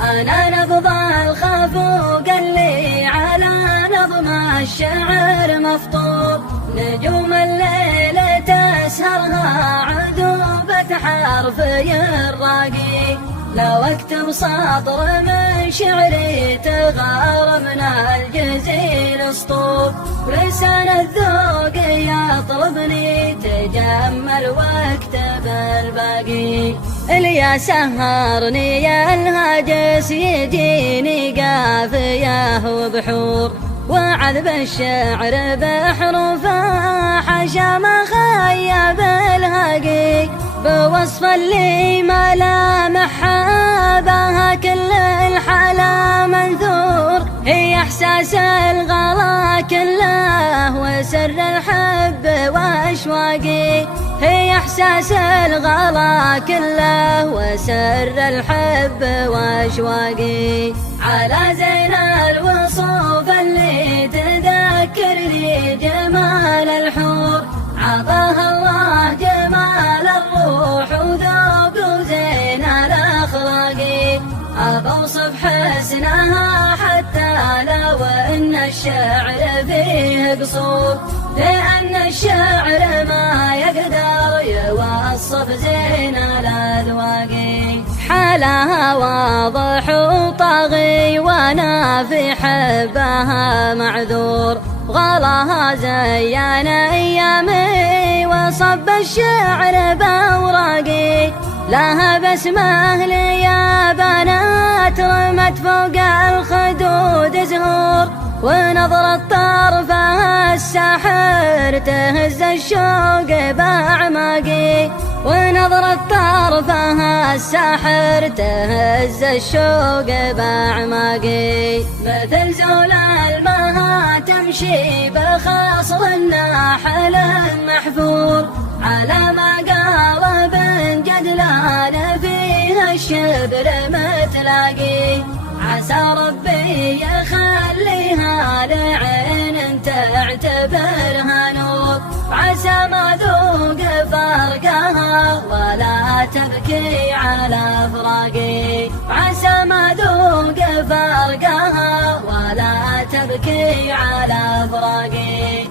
أنا نبض الخفوق اللي على نظم الشعر مفطور، نجوم الليل تسهرها عذوبة حرفي الراقي، لو اكتب سطر من شعري تغار من الجزيل اسطور، ولسان الذوق يطلبني تجمل واكتب الباقي، اللي يسهرني يا الهاجس يجيني قافية وبحور، وعذب الشعر بحروفه حشا ما خيب الهاقي، بوصف اللي ملامحها بها كل الحلا منثور، هي احساس الغلا كله وسر الحب واشواقي، هي احساس الغلا كله وسر الحب واشواقي، على زين الوصوف اللي تذكرني جمال الحور، عطاها الله جمال الروح وذوق وزين الاخلاق، أوصف حسنها حتى لو ان الشعر فيه قصور، لأن الشعر ما يقدر يوصف زين الأذواق، حالها واضح وطاغي وانا في حبها معذور، غلاها زين ايامي وصب الشعر باوراقي، لها بسمه لي يا بنات رمت فوق الخدود زهور، ونظرة طرفها الساحر تهز الشوق باعماقي، ونظرة طرفها الساحر تهز الشوق باعماقي، مثل زول المها تمشي بخاصر الناحل محفور، على ما قال بن جدلان فيها الشبر متلاقي، عسى ربي يخليها لعين تعتبرها نور، عسى ما ذوق فرقها ولا تبكي على فراقي، عسى ما ذوق فرقها ولا تبكي على فراقي.